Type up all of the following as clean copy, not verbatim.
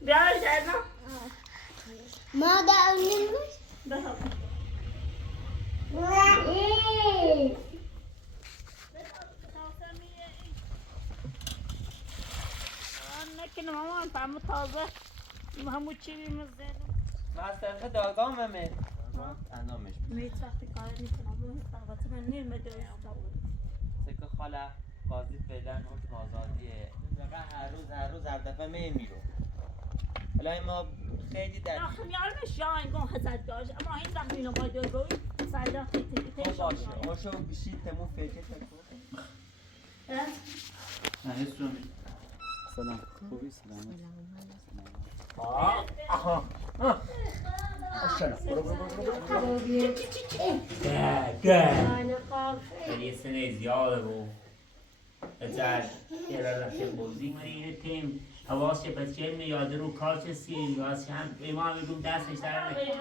بیار جدنا ما داریم بخواب نکنه مامان فهمو تازه همون چی بیمزدیم من از طرف داگام همه اندامش میت وقتی کار میکنم البته من نمیده سکه خاله قاضی فعلا حکم آزادیه هر روز هر دفعه میرو الان ما خیلی در خمیارمش یا این گون حسد گاش اما این وقت اینو باید روی سایدا تیتی باشه آشو بشید تمو فکر تکو نه سلام خوبی سلام یه سنه زیاده بود ازش یه رفته بازی کنی تیم حواس بچه میاده رو کار چسی انگاز هم ایمان میگم دستش در نکنه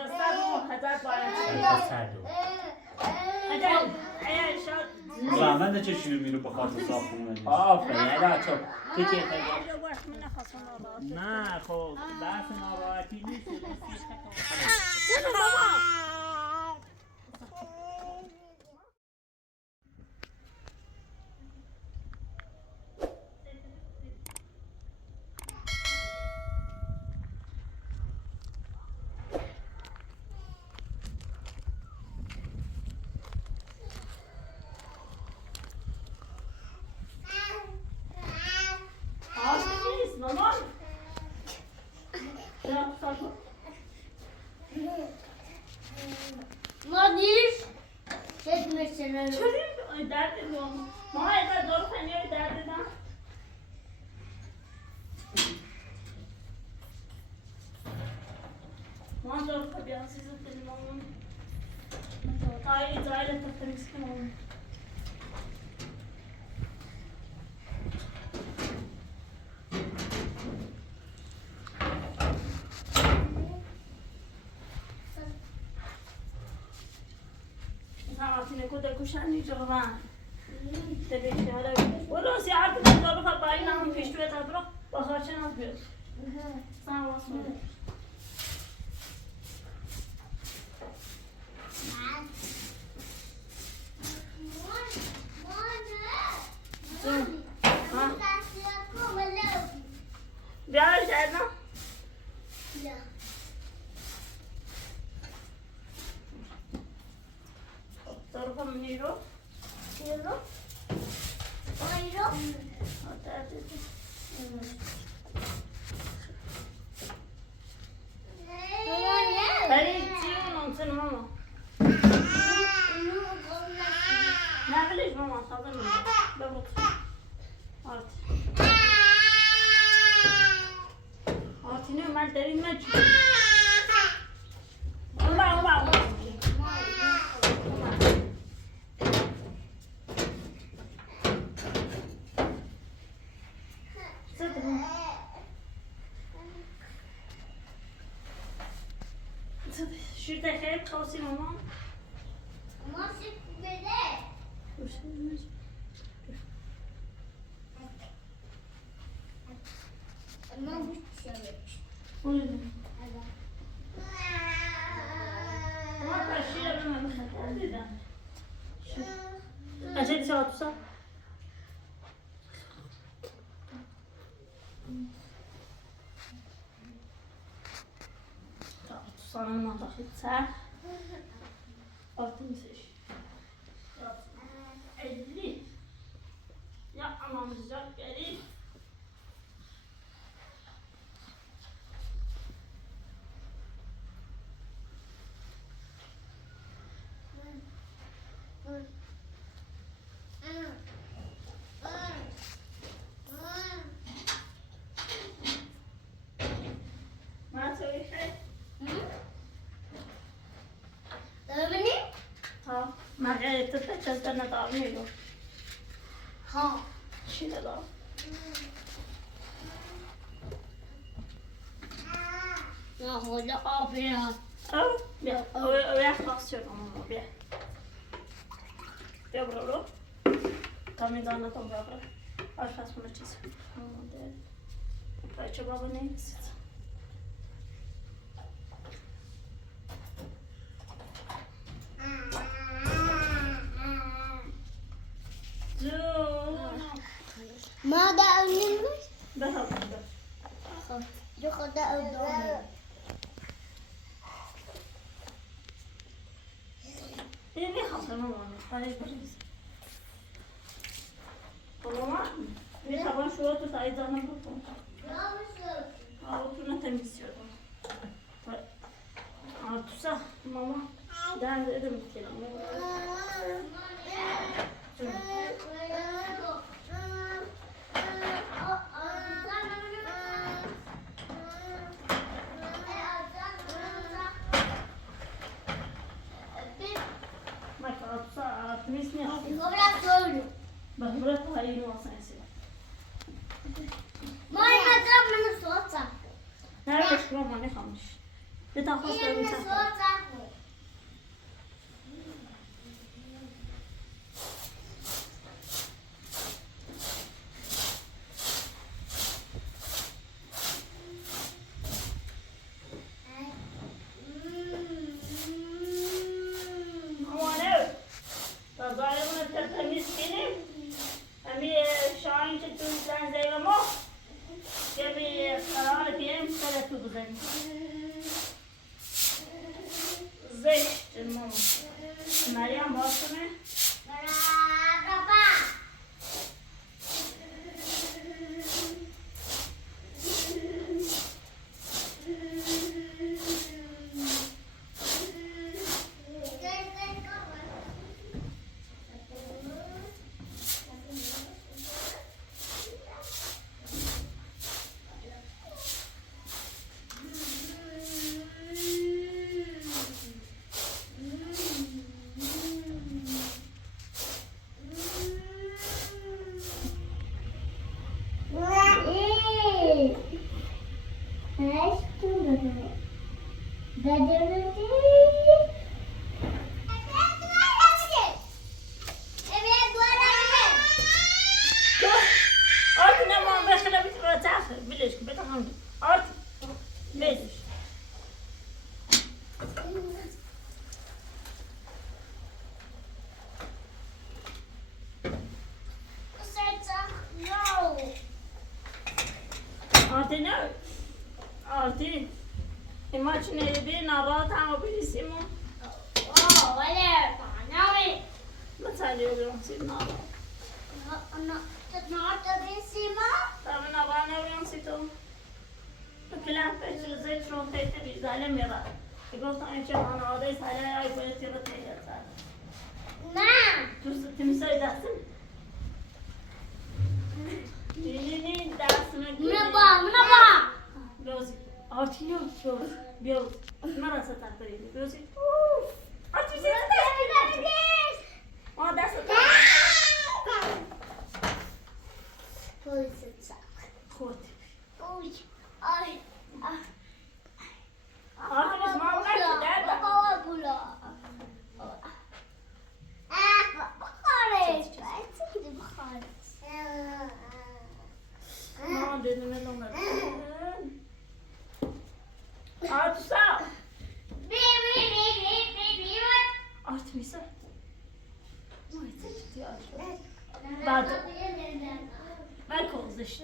زحمت چه شیر میره با خاطر صاحبونه آفرین ادا چوب تو چه نه نه خب بحث ناراحتی نیست مامان ما دیش چک میشنم چوری درد دارم ما اینا دور خنیای درد دارم ما دور خبی عزیز دل مامان تای زایل تفتمیز کنم کده گوشانی جوان تبیش حالا ولو سیارت دارو خبایی نام پیش توی تبرو با خرچه نام بیاد سلام واسه بیار جدنا دارو خم نیرو نیرو نیرو برای چی اون ماما نه بلیش ماما سازه میده ببود آتی نه من داریم نچون شیرده خیلی کاسی ماما ما سیک بده ما ما تشیر رو من بخطر دیدم اجل شاتوسا سانم منطقه سر آتیمسش ادلی یا امام زاد گرید مگه تو چه ندارم میگو ها چی ندارم نه حالا آبی هست بیا بیا خواست شد ماما بیا بیا برو تا میدانه تو بیا برو آشپس کنه چیز بچه بابا نیست. ماذا أقول؟ بهاب جو خدا أقول. اینی خواستم مامانه خواهی بریز بابا یه طبعا شروع تو سعید زنم بکن تو نتمیز شدم تو سا ماما در ادم میکنم بخبرت هایی رو آسان سید ما این مدرم من صوت سخت نه رو بشکرم مانه خاموش یه تا خوش این داریم من سخت صوت سخت مامانه تازایمون تمیز کنیم همی شاین که توی زن زیر ما که بی قرار پیم سر تو بزنیم زشت ماما مریم باز کنه آرتی نه ماما بخیره بیت را تخه بلش کن بتا همون آرتی بلش آرتی نه آرتی اما چونه بی نبات هم بریسیم مثلا یه بیرون سیم نبات تمام نبات نبریم سی تو کلاه پیچ زیت رو پیچ بیزاله میرا گفتم این چه خانواده ساله ای باید تیرو تیرد تو تمیسای دستم اینی دستم بیوزی آرتی نو بیوز مرا ستا کری بیوزی آرتی ستا کری آه دست خود آرتی بس ما بگرد درد ما دیدم لونگ آرتی سا آرتی میسا بعد بلکن زشتی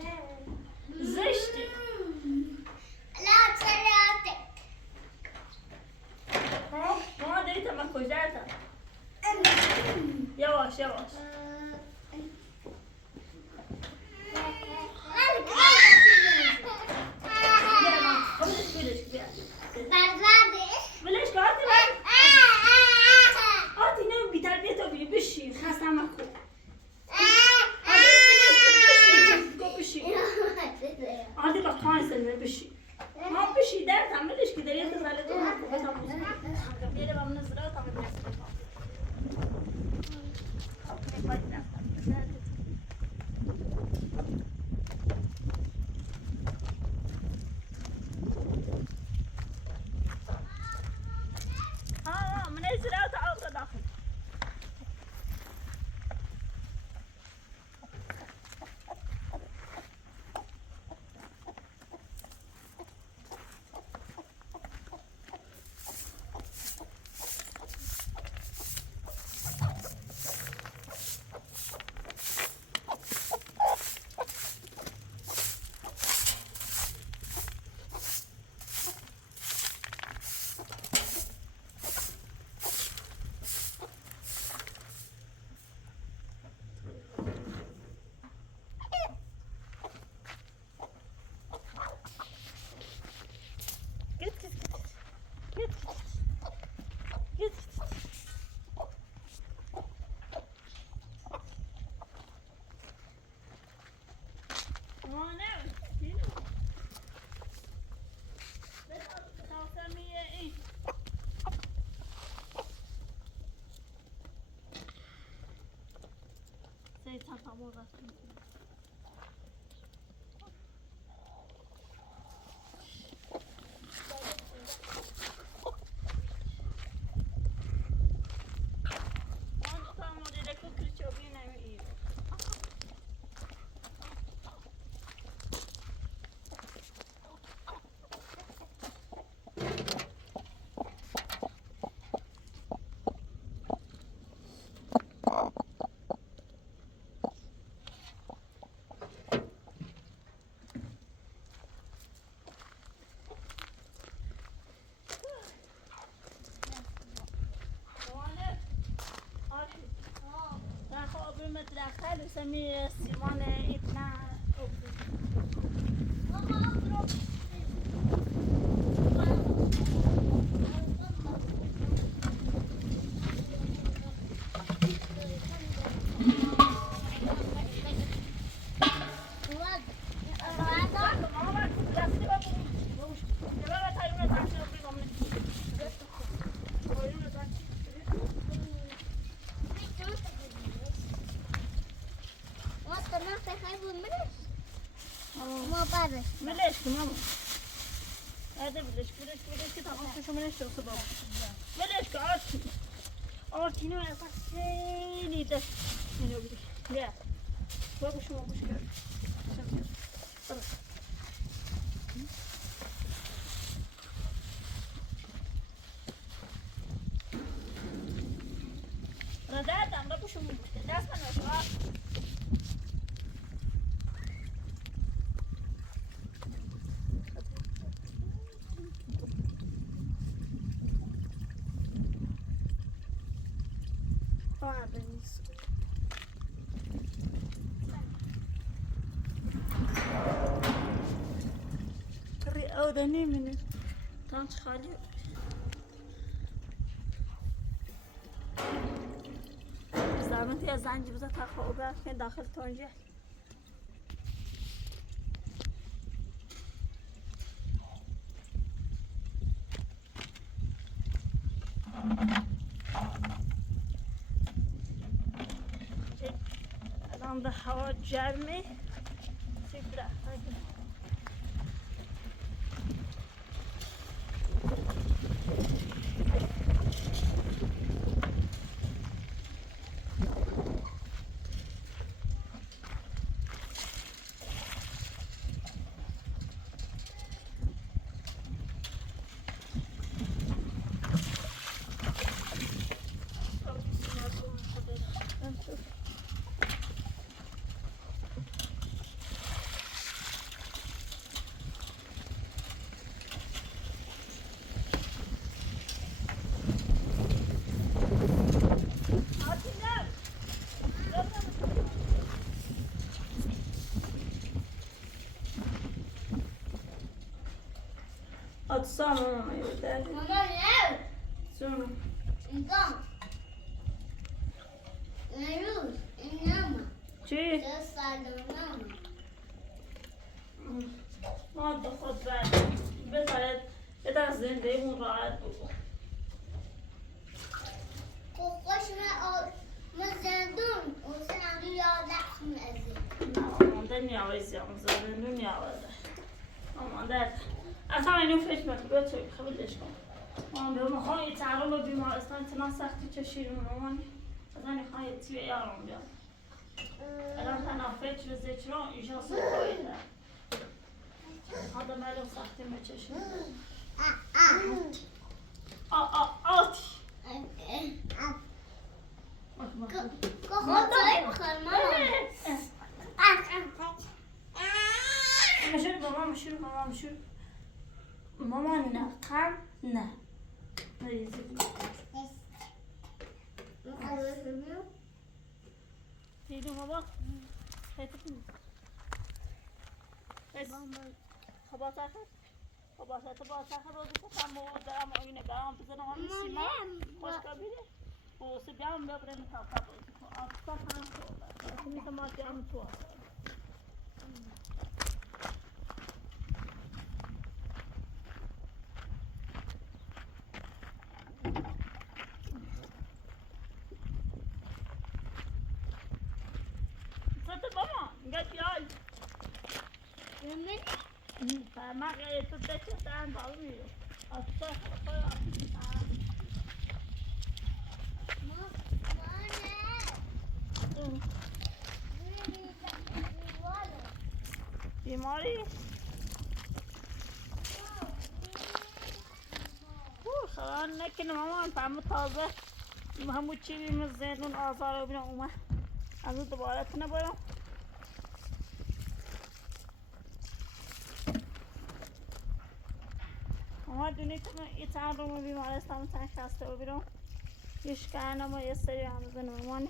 زشتی ما دیتا ما کجاتا یواش یواش بلش که آتی من آتی نمی بی تربیت رو بی بشین خستم مکن آتی با خواهی سلمه بشین ما بشی در تملش که در یک زاله تو حق بتا موزی بیره با من نزرا تا من نزرا من نزرا تا داخل خالو سمي سيمانة إتنا ملش ماما هذا بلش كده ملش شو بابا ملش كارتي آرتي نو أصلا خیلی ده اینو بگی نه بابا شما گوش کن ردادم بابا شما گوش کن دست من شما دني من تانش خالي زمانتی از زنجی بزن تخوابه که داخل تانجه الان به هوا گرمه سیبره Atsam mama yeter. Mama ne? Sonra. İnsan. Ne yüz? İnanma. Çi? Ses sağlamama. ما خود بعد بذارد بدر زندگیمون راحت بود. خوش ما زندون و سنگی یادم میزه. نه نمی‌آویزی زندون نمی‌آویزه. مادر اصلا اینو فکر نکنم تو خودش کن. من به میخوام یه تعرض به بیمارستان تنها سختی چشیرم من. مثلا میخوام یه تیوی یارم بیاد. الان تنها فکر ذکران ایجاد سویده. هذا معلوم ساعتين ما تشوف آتي ما طيب خرمانة ماما شو ماما نقم نه دیدو بابا خیلی خباز آخر خباز آخر روزی که تمام دارم آینه برام بزنم همین سیما خوش کبیره و سبیام ببرم تا کبوز آفتا هم تو میتونم ما جام تو تو ماما اینجا بیای من فرمان تو دستان بالا میره آسفا بیماری خلاص نکنه مامان فهمو تازه همون چی بیم زندون آزار رو بینم اومد از اون دوباره تونه برم اومد دونی که یه چند رو بیمارستان چند خسته رو بیرم یه شکنم و یه سری همزه نورمانی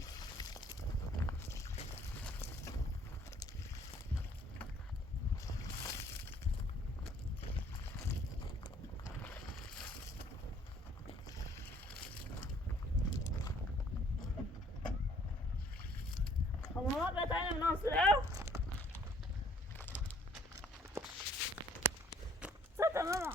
ماما بتاینم ناصره ستا ماما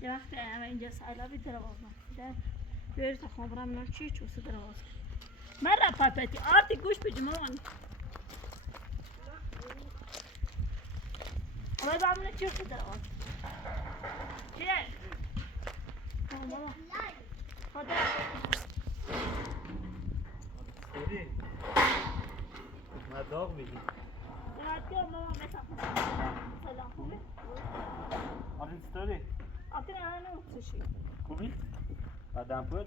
یه وقت اینجا سیلابی در آواز نکنه بیاری تا خبرم نه چی چوسه در آواز من را پاپتی آرتی گوش بیدی مامان اوه بابونه چوسه در آواز چیه؟ ماما خدا سری مداغ بگی دیگه ماما بسا سلام خوبه؟ آفین ستوری آفین الان چشی خوبی؟ بعدم پوله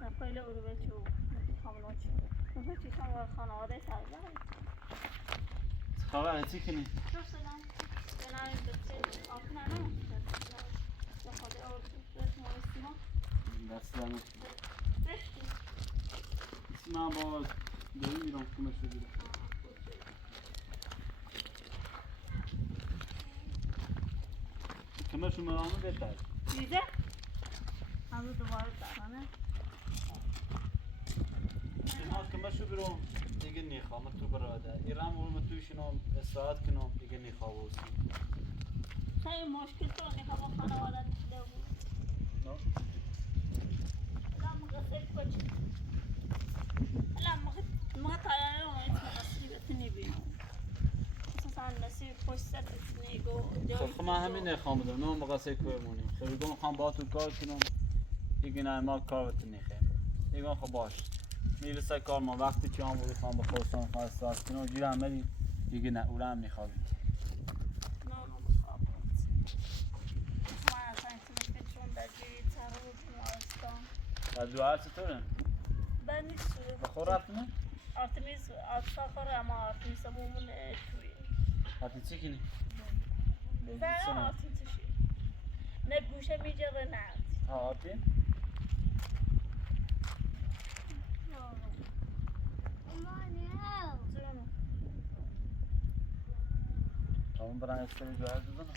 نه پایله او رو بچو خامنو چی اون چی شما خانواده سرزن خبر چی کنی؟ شو سلام بنای دکتر آفین الان یا خدا اور تو مارستیما دست دارم رشتی من با داریم میرم خونه شدیم کمشون مرامه بهتر دیده؟ همون دوباره دارانه اینا کمشو برم دیگه نیخوام تو براده ایران برم تویشونم استراحت کنم دیگه نیخواه بوزیم خیلی مشکل تو نخواه با خانواده دیده بود نه؟ الان مقصد کچی الان ما تایانه رو ایت مقصیبت نبینم اساسا نصیب پشت سرت نیگو خب من همین نیخوام بدم نه مقصد کویمونیم خیلی گم خواهم با تو کار کنم دیگه نه ما کار بتون نیخیم دیگه خب باش میرسه کار ما وقتی که هم بودی خواهم با خواستان خواهد استراحت کنم جیر هم بدیم دیگه نه اوره هم نیخوابیم نه مخواب من اصلا اینترنت چون در جوی ترور بیمارستان در دو چطوره؟ من نیست بخور رفتنه؟ آرتمیز آتفا خوره اما آرتمیز همون توی حتی چی کنی؟ زنه آرتیم تشی نه گوشه میجره نه آتی؟ همون برای استری جوهر بزنم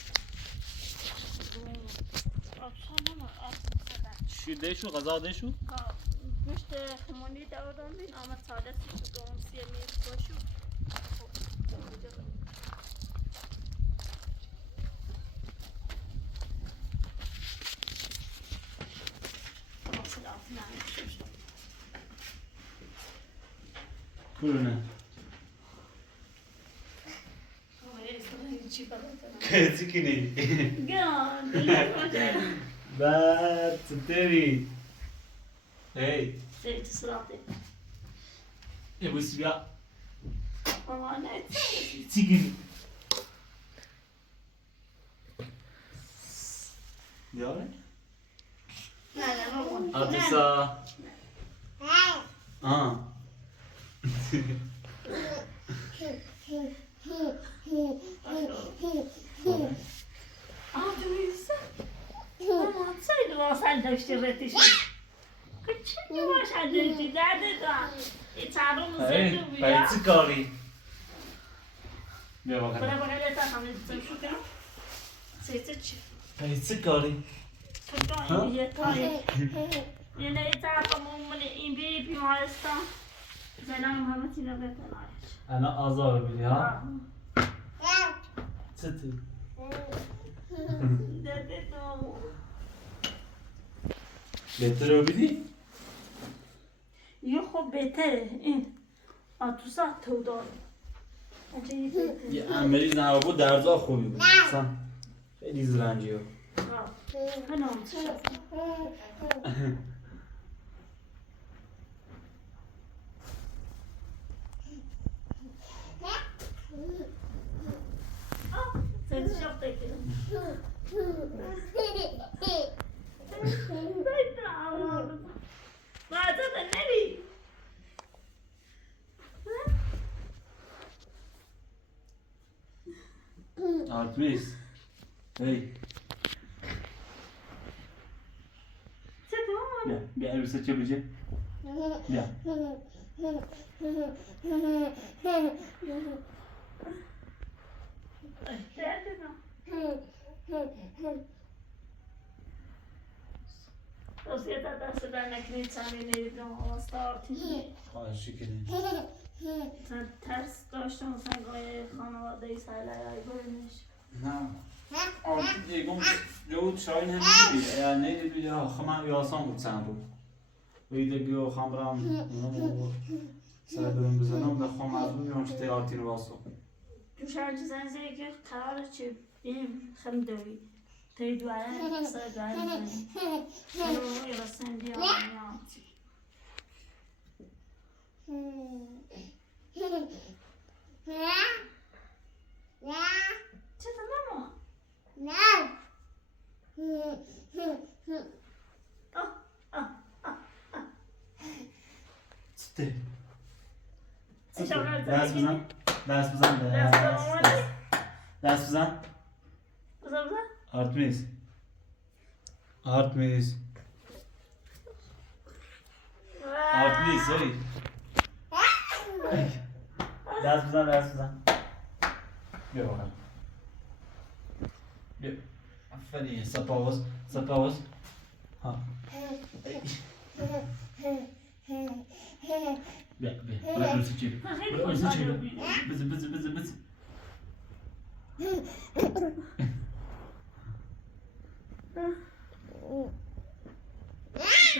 چی دیشو؟ غذا دیشو؟ گوشت خمونی دادم بین آمد ساده سی تو دوم سیه میز باشو کورونه چی چی کنی؟ گران دلیل باشه بعد چطوری؟ هی سیت سراته یه بوسی بیا مامانت چی کنی؟ یاره؟ نه نه مامان آتیسا آه آدمیسا مامان سایت واسل داشتی رتیش کچه نباشد داشتی درده دارم یه چهارم زنده بیا برای چی کاری؟ بیا برای بکنم برای لیتا همه دیتم شو کنم سیت چی؟ برای چی کاری؟ تو تا این یه تایی یعنی ای طرفمون من این بیمارستان زنم همه تینا بکنارش الان آزار ببینی ها چه تی؟ داده تو بهتر رو بیدی؟ یه خب بهتره این آتوسا تو داره یه مریض نوا بود درزا خوبی بود اصلا خیلی زرنجی ها خنام چه Sen şap da ki. Bazen de ne bileyim. Artmis. Hey. Sen tamam mı? Bir elbise çebici. Ya. Sociedad dست در نکنید سمی نیدم آستارتی خواهشی کنید. sen ters داشتم sen گاهی خانواده ای سالای برنش نه. Artık دیگم جو شاین هم نیدی. یا نیدی یا خمام یاسان بود سن رو. ویده بیو خمرام. سر دارم بزنم ده خم از اون میام چه آرتین واسو. دوشار چیزان زیادی که قراره چه بیم خم دوی تی دواره سر دواره میزنی اونو یه رسن بیام میام چه تمام Sti. Ders بزن. دست بزن. بزن Artmis. Artmis, hey. دست بزن. بیا بالا. بیا. آفرین. سپاوز. ها. بیا. برای روزی چی؟ بز.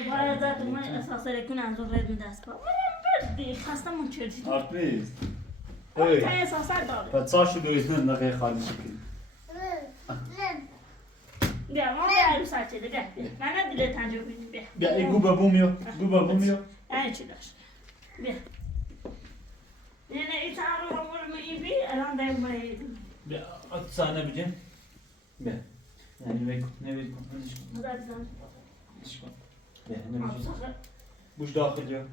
باید داد من اساس رکن انجام بدم دست با من خستم چردی Artmis. تا Hey. اساس داره Patrzcie do jest na tej hali szybki. بیا ما یارو ساعته ده من ندیده تنجاب بینیم بیا بیا ای گوبا بومیو. نه چی داشت بیا یعنی ای تارو همون می بی الان دایم باید بیا at sahne bicim. Bia. Yani ne bileyim. مدار زن Bia ne bileyim. مبسوطه Buş daxil diyor.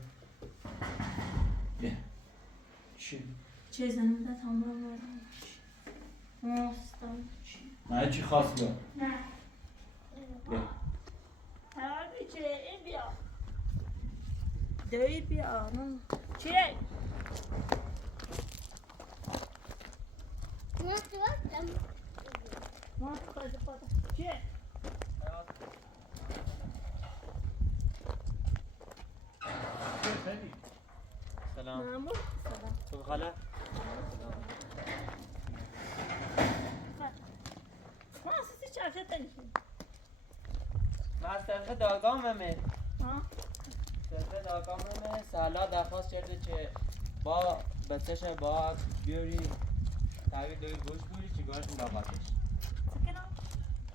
Bia. Çi. چه زنم ده تمام وارم مستم Ne çi xas diyor. نه Bia. هربی چه این بیا دوی بیا نه چیه ما خواهد خواهد چیه سلام معمول سلام تو خاله ما اساسی چرخه تنشون مستر داگاممه ها سر داگاممه سالا درخواست کرده که با بچه‌ش با بیاری تاگه دوی گوش بیاری چیکارش ملاقاتش سکنم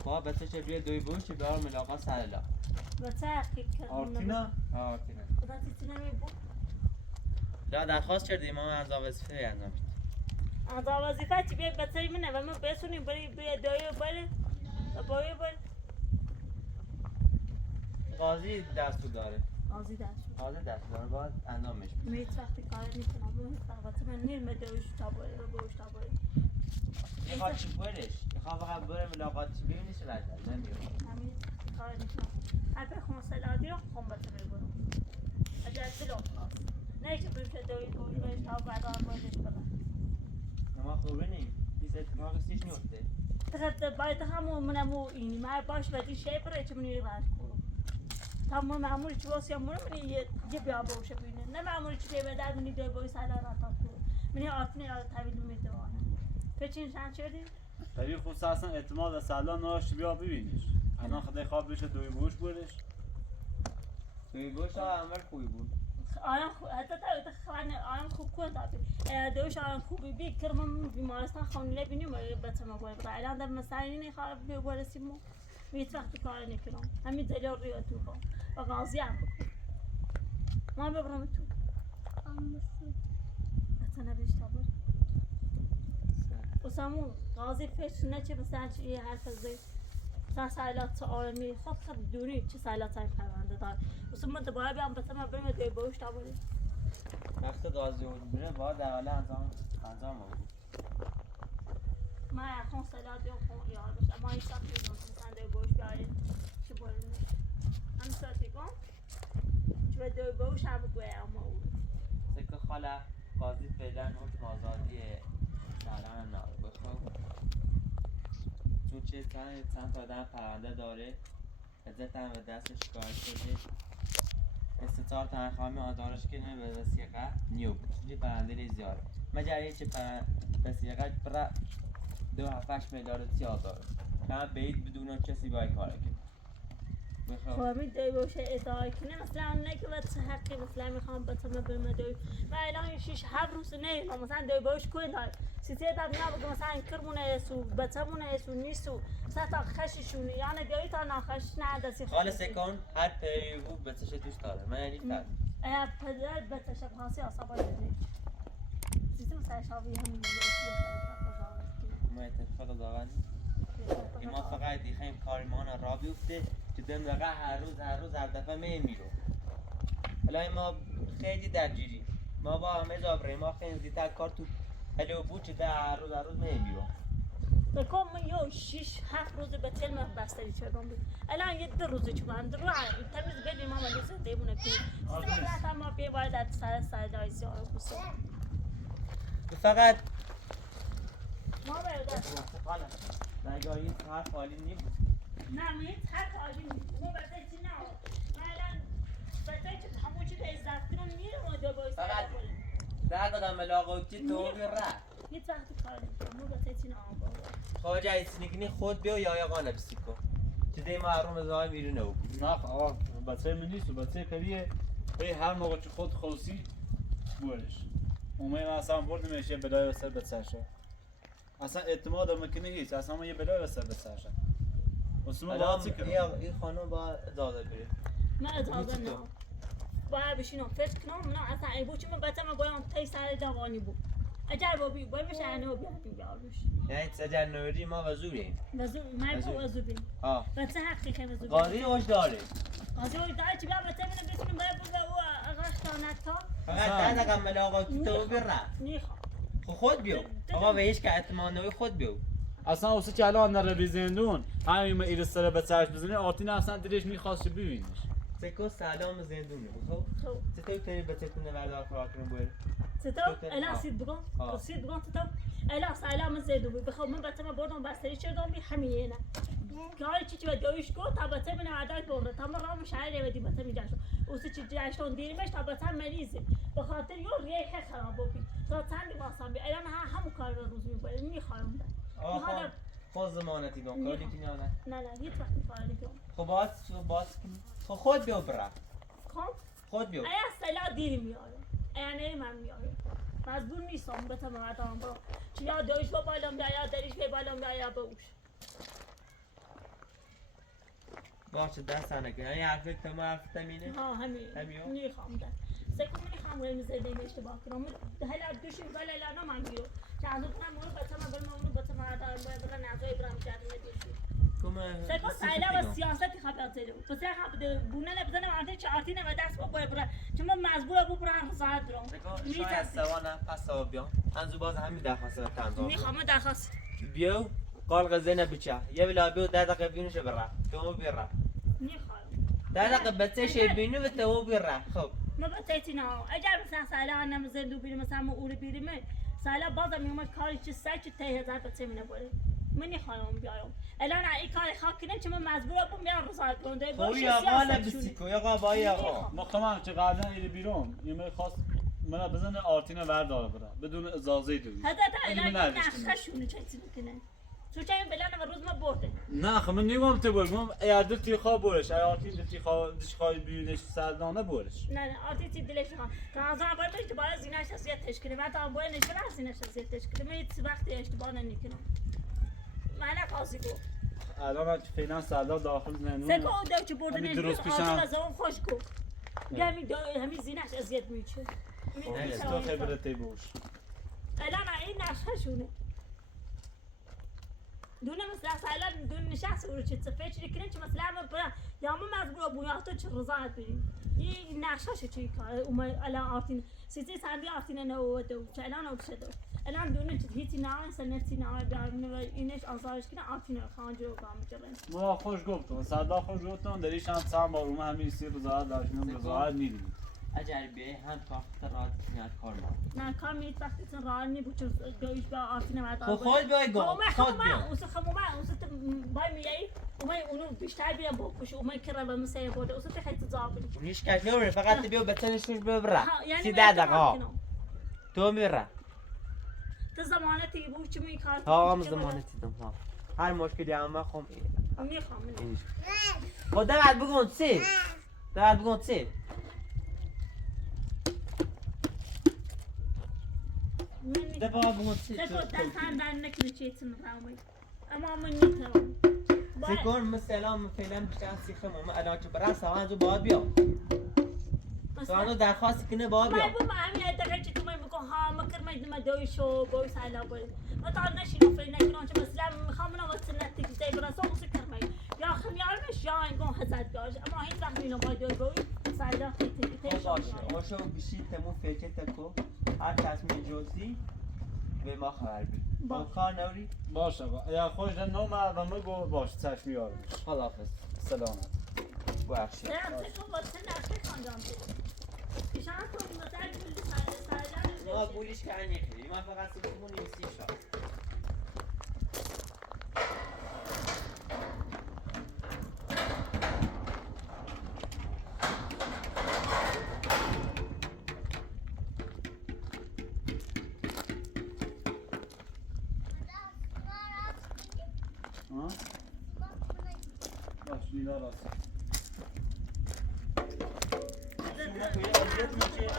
با بچه‌ش بیاری دوی گوش بیار ملاقات سالا بچه حقیق کردم Artina. آرتینه خدا تیتی نمی بود لا درخواست کردیم ما از وظیفه انجام میدیم از وظیفه چی بیاد بچه منه و ما بسونیم بری دایو بره و بایو بره قاضی دستور داره آزی دست قاضی دستور داره باید انجامش بده من هیچ وقتی کار نکنم من هیچ وقت من نیم دویش تا بره و بایوش تا بره میخواد چی برش میخواد فقط بره ملاقات چی ببینی چه لازم نمیاد همین کار نکنم هر پر خون سلادی رو خون بچه بگورم اگر دلم خواست نه چه بیم شد دوی گوش بایش تا بعد آن بایدش بره ما خوبه نیم بیس اتفاق سیش نیفته تخت باید همون منمو اینی من باش بدی شی بره چه منی راش کنم تمام معمولی چی واسه مون منی یه بیا باشه ببینه نه معمولی چی به در منی دو باید سالا راتا تو منی آتنی آل تابیل میتوانه فچین شان چردی ولی خصوصا اعتماد به سلا ناش بیا ببینیش الان خدای خواب بشه دوی بوش بودش توی گوش عمل خوبی بود آن حتی تا خانه آن خوب کن دادی دوش آن خوبی بی کرم بیمارستان خانه بینیم و بچه ما باید الان در مسائلی نخواب بیارسیم مو هیچ وقت کار نکنم همین دلیل روی تو با و قاضی هم بکن ما ببرم تو اصلا بیشتر بود وسامون قاضی فش نه چه مثلا چه حرف زی سالات عالمی خب خب دوری چه سالات هم پرونده دار وسامون دوباره بیام بسام بریم دوی باش تابوری وقت قاضی بود بره باید در حال انجام بود ما اخون سالات بیام خون یار باشه اما این سخت میدونم مثلا دوی باش بیاریم چه بولیم هم ساعتی کن چه دوی باش هم بگوی اما او سکه خاله قاضی فعلا حکم آزادی سالان ناره بخواه چون چه چند تا آدم پرونده داره عزت هم به دستش کار شده استطار تنخواهی آدارش کنه به وسیقه نیو بود چونی پرونده لی زیاره مجره چه وسیقه برا 2.8 میلیارد سیاه داره که بید بدون کسی باید کار کنه خب همین دوی باشه ادعای کنه مثلا نه که وقت حقی مثلا میخوام بتونه برم دوی و الان 6-7 روز نه مثلا دوی باش کوی دار سیتی داد نه بگم مثلا کرمونه سو بتمونه سو نیسو مثلا تا خششونه یعنی دوی تا ناخش نه دستی خالص کن هر پیرو بتش دوست داره من یعنی فرد پدر بتش خاصی عصبانی نیست سیتی مثلا شاوی همین ما اتفاق داغن ما فقط دیخیم کاریمان را بیفته که دم دقیقه هر روز هر دفعه میرو الان ما خیلی درگیری ما با همه جابره ما خیلی زیادتر کار تو الو بود که ده هر روز میرو بکن من یو 6-7 روز به تلم بستری چردم بود الان یه 2 روز چون من رو تمیز بدیم ما روز دیمونه که سیستم ما بی باید از سر دایسی ها رو بسه فقط ما باید خاله نگاهی هر خالی نی بود نه میت هر کاری نیست ما بسه چی نه من الان بسه چی همون چی به ازداد کنم میرم و دو باید فقط ده قدم ملاقاتی تو بی ره هیچ وقت کار نمیکنم ما بسه چی نه خواجه ایسینیکنی خود بیو یا یقانه بسی کن چه دی ما هرون ازای میرونه بود نه آقا بچه من نیست و بچه کریه هی هر موقع که خود خلصی بورش اومه من اصلا بردم یه بلای وسر بچه‌شا اصلا اعتماد مکنه هیچ اصلا من یه بلای وسر بچه‌شا واسه الان چی کنم این خانم با اجازه بره من اجازه نه باید بشینم فکر کنم نه اصلا ای بود چون من بچه من باید تی سر جوانی بود اگر بابی باید بشه انو بیاروش یعنی سجن نوری ما وزوریم وزور من کو وزور بیم ها بچه حقی که وزور قاضی هوش داره قاضی وای داره چی بیا بچه من بتونم باید بود و اغاش تانتا فقط ده دقیقه ملاقاتی تو بره نیخوام خود بیو آقا به هیچ که اعتماد نوی خود بیو اصلا واسه که الان نره بیزندون همین ما ایرس سر بچه‌اش بزنه آتین اصلا دلش میخواست ببینیش سکو سلام زندونه خب خب چطور تری بچه کنه بردار فرار کنه بویر ستو الان سید بگم سید بگم ستو الان سلام زیدو بخوام من بچه من بردم بستری چردم بی همینه کاری چی باید یویش کو تا بچه من عادت بره تا من رام شهر بدی بچه میجاش اوس چی جاشتون دیرمش تا بچه مریضه به خاطر یو ریه خراب بی تا چند واسم بی الان همون کار رو روز میکنه میخوام آخه خود زمانتی دون کاری کنی نه نه هیچ وقت کار نمیکنم خب باز خود بیو بره خب خود بیو ایا سلا دیر میاره ایا نه من میاره مجبور نیستم به تمام آدم با چی یا دویش با بالام یا دریش به بالام یا بوش باشه دست نکن یعنی حرف تو حرف تمینه ها همین میخوام ده سکو میخوام روی میزه اشتباه کنم هلا دوشی ولی لا نه من میرو که از اون مورد بچه من برم اونو بچه من آدم باید برم نزای برم جدی ندیشی سکو سایلا و سیاستی خبر زده بود پس هم بونه نبزنه معنی چارتی نه و دست با باید برم چون من مجبور ابو برم ساعت درم سکو شاید سوانه پس سوا بیام انزو باز همین درخواست رو تنظام میخوام درخواست بیو قال غزينا بچه یه بلا بیو 10 دقیقه بینوش بره تو بره میخوام 10 دقیقه بچه شی بینو و تو بره خب ما بتیتی نه اگر مثلا سالا انم زندو بیرم مثلا ما اول بیرم سالا بازم میومد کاری چه سایت 3000 بچه مینه بوده منی خانم بیارم الان این کار خاک کنم چه من مجبورم بیام رضایت کنم ده خوی آقا لبسی کو آقا بای آقا مخمم چه قبلا ایده بیرون یه می خواست منو بزنه آرتین ورداره بره بدون اجازه دوی هذا الان نقشه‌شونه چه چیزی کنه تو چه بلند و روز ما برده نه خب من نگم تو بگم اگر دل تی خواب برش اگر آرتین تی خواب دش خواب بیونش سردانه برش نه آرتی تی دلش خواهم تا از آن باید بهش باید زینش شخصیت تشکیلی من تا آن باید نشون از زینش شخصیت تشکیلی من هیچ وقتی اشتباه نمیکنم من نقاسی گفت الان من فعلا سردار داخل زنون سکو دو چه برده همین درست نمیکنم پیشم. از اون خوش گفت همین زینش اذیت میشه تو خبرتی باش الان این نقشه‌شونه دونه مثلا سایلان دونه شخص رو چه فکر کنه چه مثلا ما برا یا ما مجبور بودیم تو چه رضایت بدیم این نقشه چه کار اوم الان آرتین سیتی ساندی آرتین نه و دو چه الان او شده الان دونه چه هیچی نه سنتی نه بیارم و اینش آزارش کنه آرتین خانجو کام جلن ما خوش گفتم سردار خوش گفتم دریش هم سام با اوم همین سی رضایت داشتیم رضایت میدیم اجر بیای هم کافت رات میاد کار ما نه کار میت وقتی تو راه نی بود چه دویش با آرتین بعد خب خود بیای گو خود بیا اوس بای میای اومای اونو بیشتر بیا بکش اومای کرا مثلا بود اوس خیلی زابلی نیش کش نمیره فقط بیا بتنش ببره یعنی 13 دقیقه تو میره تو زمانتی بود چه می کار ها زمانتی دم ها هر مشکلی هم خم میخوام خدا بعد بگون چی بعد بگون چی ده بابا بگون چی سکو دستان در نکنه چیتون رامی اما من نیتم سکون مثلا فعلا بیشتر سیخم ما الان که برای سوان جو باید بیام سوانو درخواست کنه باید بیام ما همین دقیقه چی تو من بگم ها مکر ما دویشو باید سالا باید ما تا نشینو فعلا نکنم چه مثلا میخوام من واسه نتی زی براسو واسه کرمی یا خمیارش یا اینگون حسد داشت اما هیچ وقت اینو باید دوی سالا تیتی باشه آشو بیشی تمو فکر تکو هر تصمیم جزئی به ما خبر بید با کار نوری باشه آقا اگر خوش نو مردم گو باش چشم یارم خداحافظ سلامت بخشید نه سکو واسه نتی خواندم پیشان تو مثلا گولی سالا ما گولیش که نخیری ما فقط سکمون نیستی شد باش دیدار راست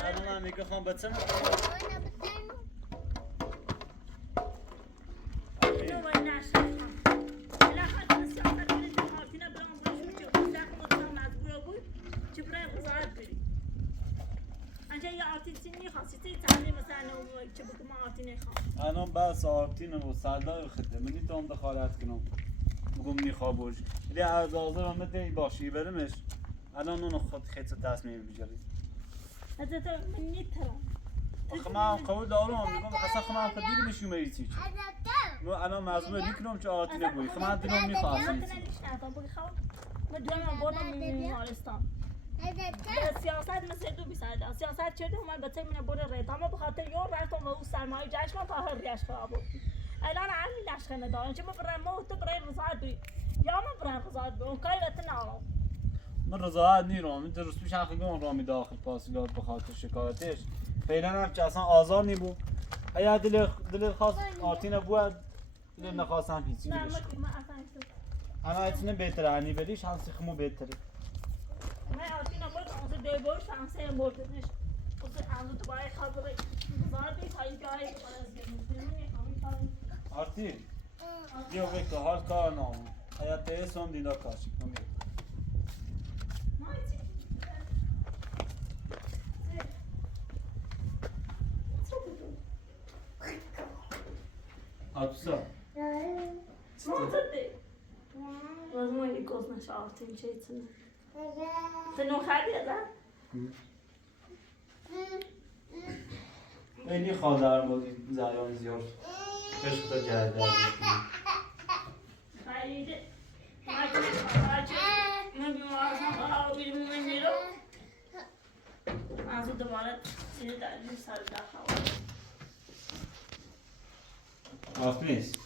الان میگه خان بچم اینو باید نشه بالاخره تو سیاست کنید که آرتینا برام باشه چه زخم خودم مجبور بود چه برای وزارت بری انجا یه آرتیستی میخواستی تعلیم مثلا چه بگم آرتین نخوام الان بس آرتین و سردار خدمت منی تو دخالت کنم بگم میخوام باش ولی از آزار هم متی باشی برمش الان اون خود خیلی تصمیم بگیری حضرت من نیترم آخه من قبول دارم میگم اصلا خودم خدیر میشم ایتی مو الان مزمون میکنم چه آرتین بوی خودم دلم میخواست من دوام بردم بیمارستان سیاست مثل دو بیسایده سیاست چه دو من بچه من برده رید اما بخاطر یور رفتم و او سرمایه جشن تا هر ریش خراب بود الان همین نشخه ندارم چه من برای موت برای رضایت بی یا من برای رضایت بی اون کاری بهت نارم من رضایت نیرم این درست پیش حقیقی اون رامی داخل پاسگاه بخاطر شکایتش فعلا هم که اصلا آزار نیبو اگر دل خواست آرتین بود دل نخواستم هیچی نه بلش من اصلا انا اتنه بهتره هنی بلیش هم سیخمو بهتره من آرتین بود اون دو باش شانسه بردنش اون هم تو باید خبره رضایت بی خواهی که هایی آرتین دیو بکر حال کار نامون اگر تیس هم دینا کاشی کنم Hapsa. Was mooi die kost naar schaft in zitten. Zijn nog gaat je daar? اینی خواهدار بودی زیان زیاد عشق تا جهده خیلی من بیمارستان قرار بیرون من نیرم از دوباره سیر درگیر سر دخواه آف نیست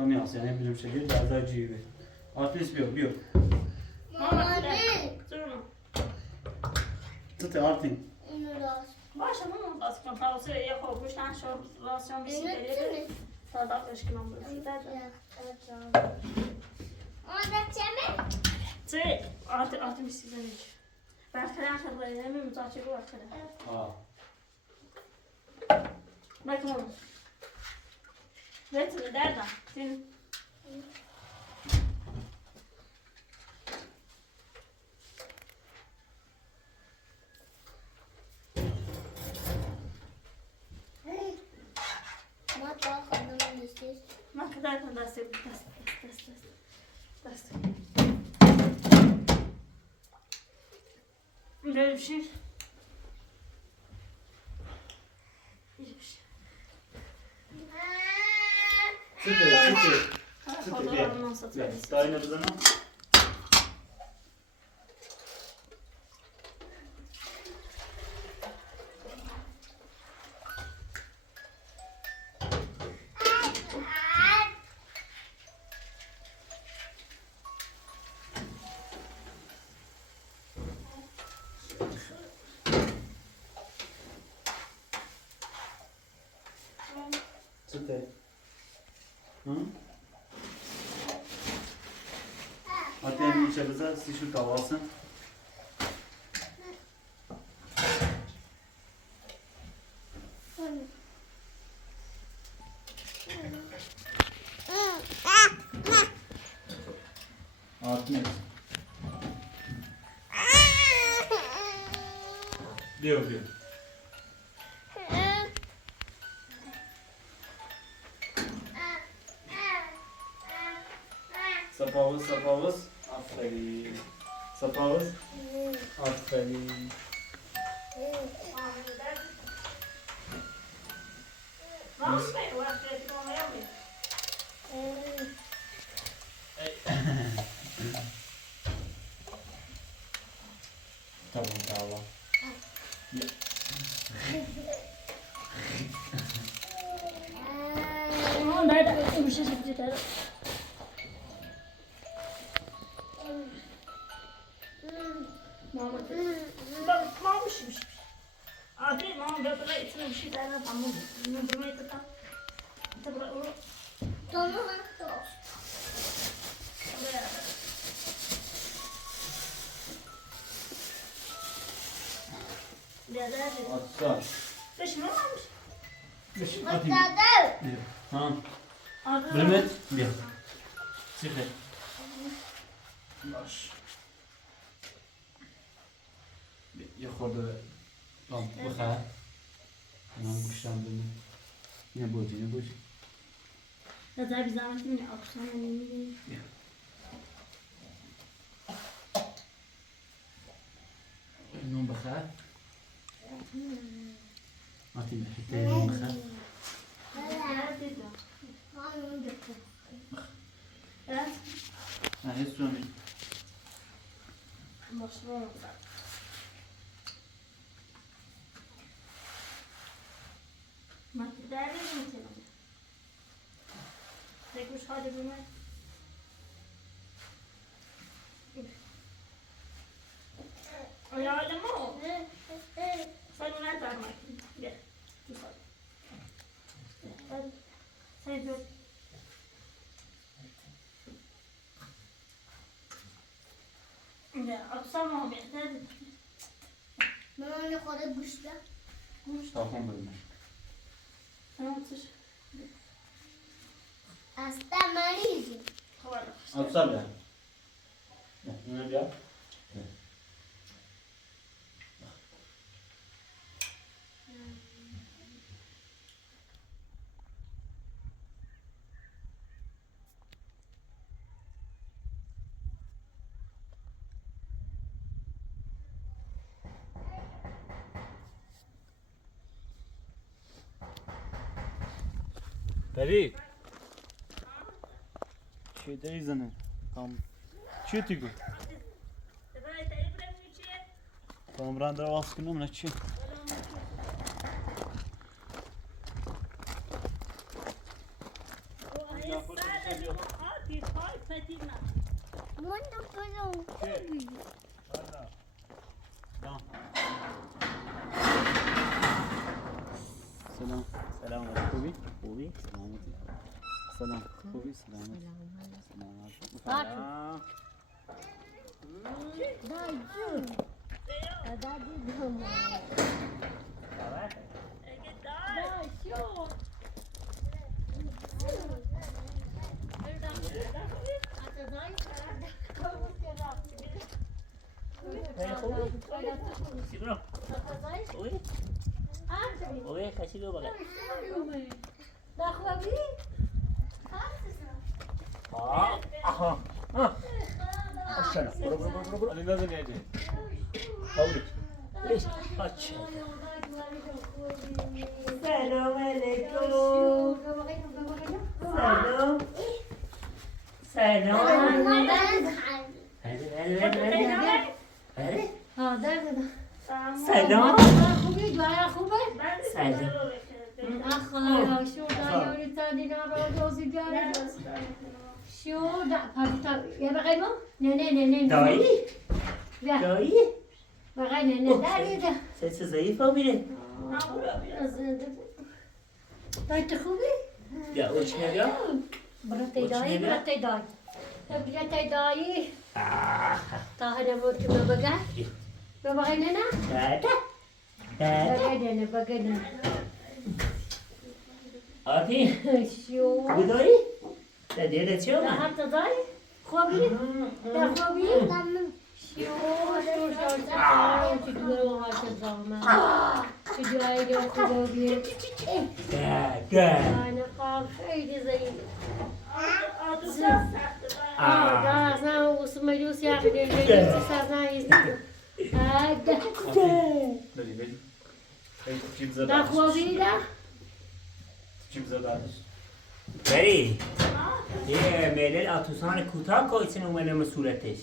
شیطانی هست یعنی بیرون شدید در جیبه آرتیس بیو مامانه جونم. تو آرتین اینو راست باشه مامان باز کن تاوسه یه خوب گوشتن شو راسیان بیسی اینو بریده تونه تا داخلش کنم بریده آده چمه چه؟ آتی بیسی زنیش برخیره هم خیلی بریده نمیمون چه گو برخیره بکن بتونه دردم تین ما تا خودمون نیستیش من که دردم دسته دست بریم شیر سته بیا داینه بزنم سته آتی میشه بذار سیشو کawasın Artmaz. Diyor. Sapavuz. Aferin. Sapavuz. Aferin. Vamos ver, o Atlético não é o mesmo. Tamam. Não, nada, eu me chamo de cara. Mama, mama, Abi, mama, eu falei, isso não precisa nada, tá muito, não prometo, tá? Tá bom. Toma uma tosse. Atsa. Fish mı varmış? Atayım. Matador. Diyor. Tamam. Adı Bremet. Diyor. Sıfır. Baş. یه خورده لامپ بخیر اینا رو گوشتم بینه اینه بود Zaten bir zahmet mi? Akşam yemeği. نون بخیر آتی حته نون بخیر Evet. نه هیچ سونی Başlayalım. Mati değerli mi senin? Tekmiş hadi bunu. Ayağıyla mı o? Sen bunu nereden bakayım? Gel. Hadi. Sen dur. Ya atsam mı abi? Hadi. من خود گوشت تاکن بریم Tamam otur. اصلا مریضی Kovala. Atsa bile اینو بیا Peri. Şey de izlenin. Tam. Çiğ tügü. Tam randa askınım ne çiğ. آتی پای پتی من. من نکنم. سلام. سلام خوبی؟ خوبی؟ سلامتی. سلام. خوبی؟ سلامتی. سلام. خبر؟ اگه دار. چی برو؟ خوبی؟ خوبی؟ خشی دو بگه آها سلام برو علی نازنین ایجی. خوبی لیش آچه سلام علیکم سلام سلام خوبی دعای خوبه؟ سلام خدا شو دایاری تادینا رو دوزی داره شو دا یه بقیه نه دایی؟ بیا دایی؟ بقیه نه داری ده چه ضعیفه میره؟ دای تو خوبی؟ بیا اوچ نگاه برای دایی برای دایی تا هنه بود که ببگه ببقیه نه دادا دادا بگه نه آتی شو خوبی داری؟ دیده چی دا اومد؟ حتی دایی خوبی؟ دا خوبی؟ انا قال خیلی ضعیف اصلا وسمجوس یا خیلی بری بری. چیپ زد. دا خوابی دا چیپ زد. بری یه میلل آتوسان کوتاه کویسن اومده صورتش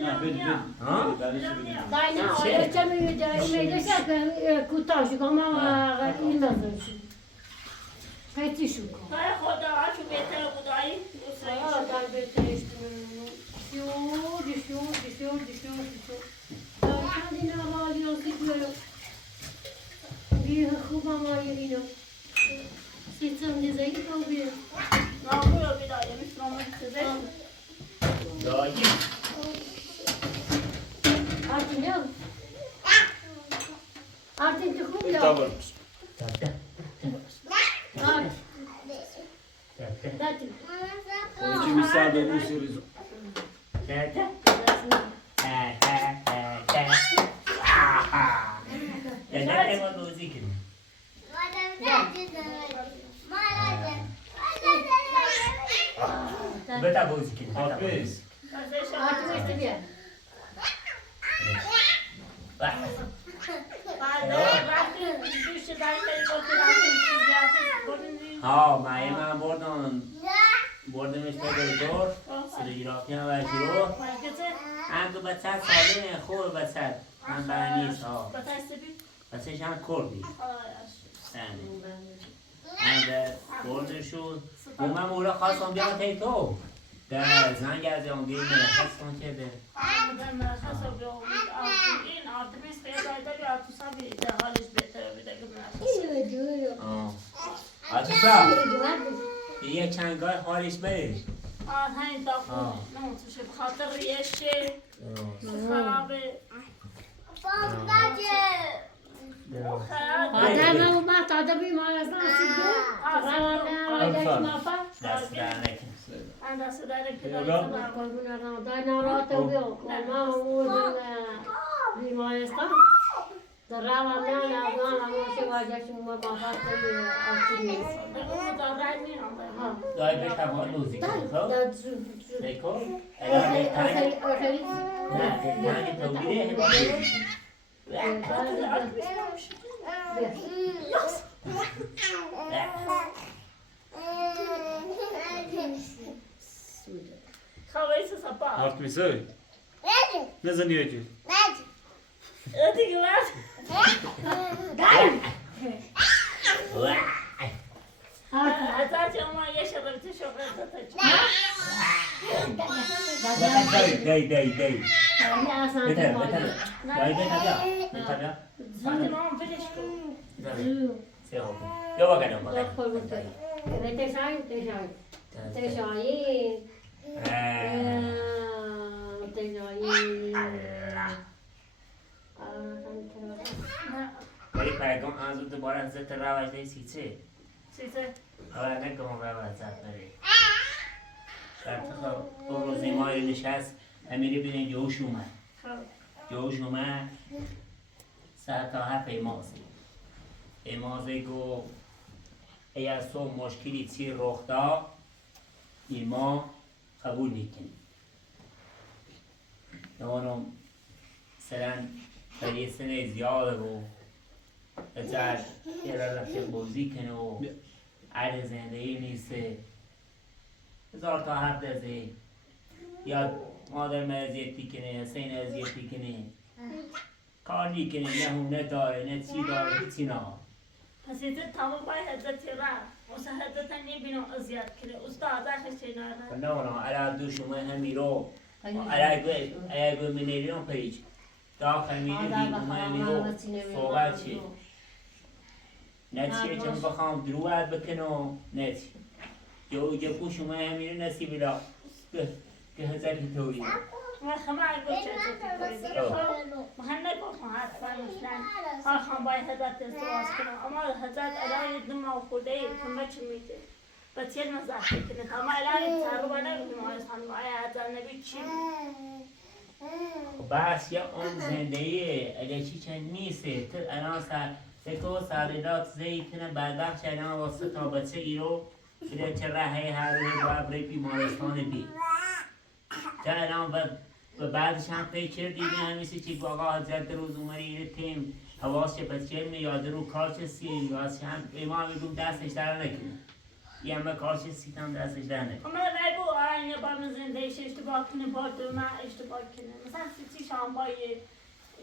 نه بری بری. ها؟ بعدش بری. داینا آیا چه میگه کوتاه شو کما این نزدش خیلی شو کن پای خدا چون بهتر بودایی. در بهترش شو چندی نوالی رو که بیارم بیه خوبم آیرینو سیتم دیزایی تو بیه نامو رو بیدایی میشه نامو چیزه. دایی آرتین جو آرتین تو خوب تا جو برو. دادا آرتین دادا داتین چی میسازه دوسری؟ دادا دادا ایمان بازی کنیم بتا بازی کنیم حافظ. آرتین میسته بیا ها من بردمش تا دور سلگرافی هم ورشیرو هم دو بچه ساله خور بچه من برنیست ها بچهش هم کردی هم به بردشون و من مولا خواستم بیام تایی تو در زنگ از اون گیر مرخصتون که به آتوسا یه چندگاه حالش بریش خاطر ریشه خرابه آدم اومد آدم بیمار از ناسیده دست در نکن اندازه داره که داینا را تو بیو ما اون بیمارستان در روان نه نازان هموشه واجه شما ما فقط آسیبی دای بشتم ها لوزی کن خب؟ داد زود بکن الان بهتنگ آخری نه بهتنگ تولیده هم لوزی خواهی سه سپا حرف میسازی؟ نزنی ایجی. دیگه وقت حضرت ما یه شغل تو شغل دی یعنی اصلا بهتره تو بهتره دایی بهتره زود ما هم فلش کن سه ها یا با کنم با خود خود تو تشایی ولی پیغام از اون دوباره حضرت روش دی سیچه سیزه حالا نگم روش زد بره در اون روزی مایی نشست امیری بینید جوش اومد جوش اومد ساعت تا 7 امازه گو ای از تو مشکلی چی رخ دا ما قبول میکنیم نوانم سرن برای سنه زیاده و بچه یه رفته بازی کنه و عرض زندگی نیسته 1000 تا حرف دزه یا مادر من اذیتی کنه حسین اذیتی کنه کار نیکنه نه هم نه داره نه چی داره هیچی نه پس ایده تمام باید حضرت رفت واسه حضرت نبینم اذیت کنه استاد خشی ناره نه نه علا دو شما همی رو علا گوی منیریم پیچ داخل میری من رو صحبت چی نه چیه چون بخوام دروت بکنم نه چی جو پو شما همی رو نصیب دا که حضرت توری ما خمار گوشه من نگفتم حتما مثلا حال خان باید حضرت ازدواج کنم اما حضرت الان دم خوده کمه چی میده بچه نزاک کنه اما الان تقریبا نگفتم آیز خانم آیا حضرت نبی چی بس یا اون زندگیه اگه چی چند نیسته تو الان سکو سادیدات زیتونه بدبخش الان واسه تا بچه ایرو که چه رهی هر روی باید بری بیمارستان بی تا الان و بعدش هم پیچر دیدی همیشه چی آقا حضرت روز اومری تیم حواس چه بچه می یاد رو کار چه سی یواز هم امام میگم دستش در نکنه یه همه کار چه سی هم دستش در نکنه اما نگو آینه با من زندگیش اشتباه کنه با تو من اشتباه کنه مثلا چی شام با یه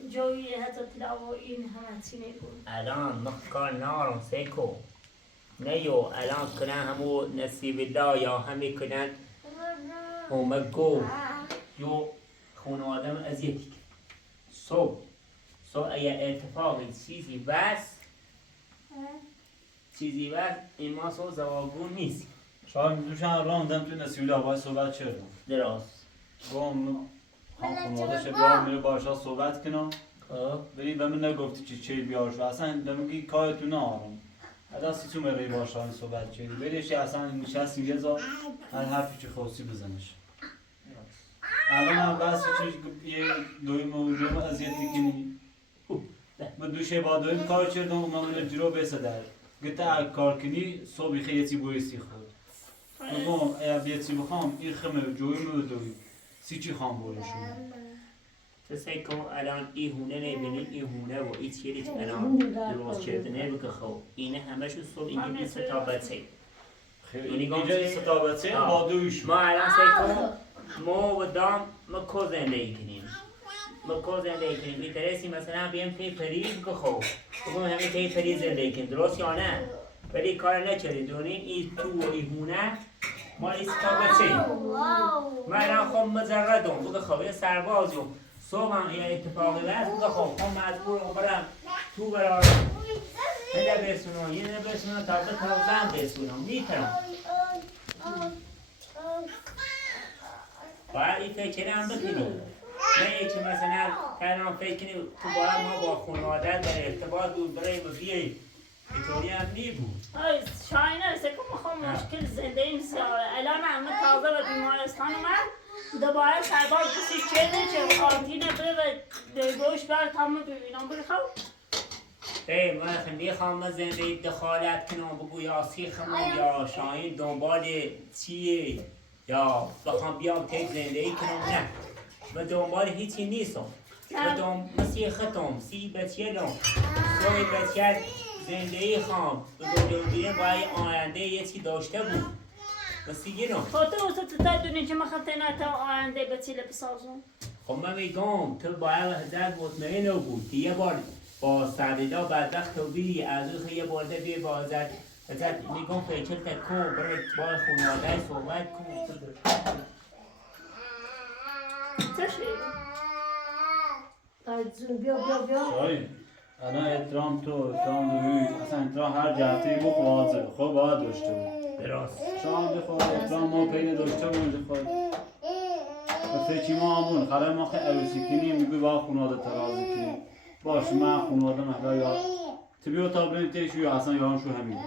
جوی حضرت لا و این همه چی نگو الان مخکار نارم سیکو نیو الان کنن همو نصیب الله یا همی کنن همگو یو خون آدم اذیتی صبح اگه اتفاقی چیزی بس این ما سو زواگون نیست شاید میدوشن راندم تو نسیب الله باید صحبت چردم درست گم خان خانواده بیار میره باشا صحبت کنم ولی به من نگفتی چی بیار شو اصلا دمگی کارتو نارم دستی تو میره باشا صحبت چیدی ولیش اصلا نشستی یه زا هر حرفی چی خواستی بزنش الان هم بس یه دوی موجود اذیت کنی با دوشه با دویم کار چردم و من جلو بسه گتا کار کنی صبحی خیلی بویستی خود بگم اگه بیتی بخوام این خمه جوی مو دوی سی چی خواهم بولشون تو سیکو الان ای هونه نبینید ای هونه و ای چیلی که الان درست کردنه بگه خوب اینه همشو صبح اینگه بیست تا بچه اینجا ستا بچه با دویش ما الان سیکو ما و دام ما کو زندگی کنیم این ترسی مثلا بیم تی پریز بگه خوب بگم همه تی پریز زندگی کنیم درست یا نه ولی کار نکردی دونین ای تو و ای هونه ما ای ستا بچه ما الان خوب مجردم بگه خوب یه سربازیم صبح هم یه اتفاقی بست بگه خوب مجبورم برم تو برارم یه بسونم تا به تازم بسونم میترم باید این فکر هم بکنیم نه یکی مثلا کنم فکر کنیم تو باید ما با خانواده در ارتباط بود برای مفیه اینطوری هم نیبود شاینه سکو میخوام مشکل زندگیم زیاره الان همه تازه به بیمارستان اومد دوباره سرباز بسی چرده چه آرتینه بره و گوش بر تامه ببینم بری خواه من میخوام زندگی دخالت کنم بگو یا سیخمون یا شاین دنبال چیه یا بخوام بیام تک زندگی کنم نه من دنبال هیچی نیستم من سیختم سی بچیدم سوی بچید زندگی خوام بگو باید آینده یه چی داشته بود بسیگیرم تو تا دونی که مخطه نه تا آینده بچی بسازم خب من میگم تو باید حضرت مطمئن بود که یه بار با سعیدا بدبخت تو بی از او یه بارده بی با حضرت ازت میگم پیچل تکو برای با خانواده صحبت کن چه شد؟ بیا شاید الان احترام تو احترام دوی اصلا احترام هر جهتی بخ واضحه خب باید داشته بود درست شما بخواد احترام ما پیدا داشته بود بخواد فکر ما همون خاله ما خیلی عروسی کنیم میگوی با خانواده ترازی کنیم باش من خانواده محلا یا تبیو تا بریم تیشو یا اصلا یارم شو همین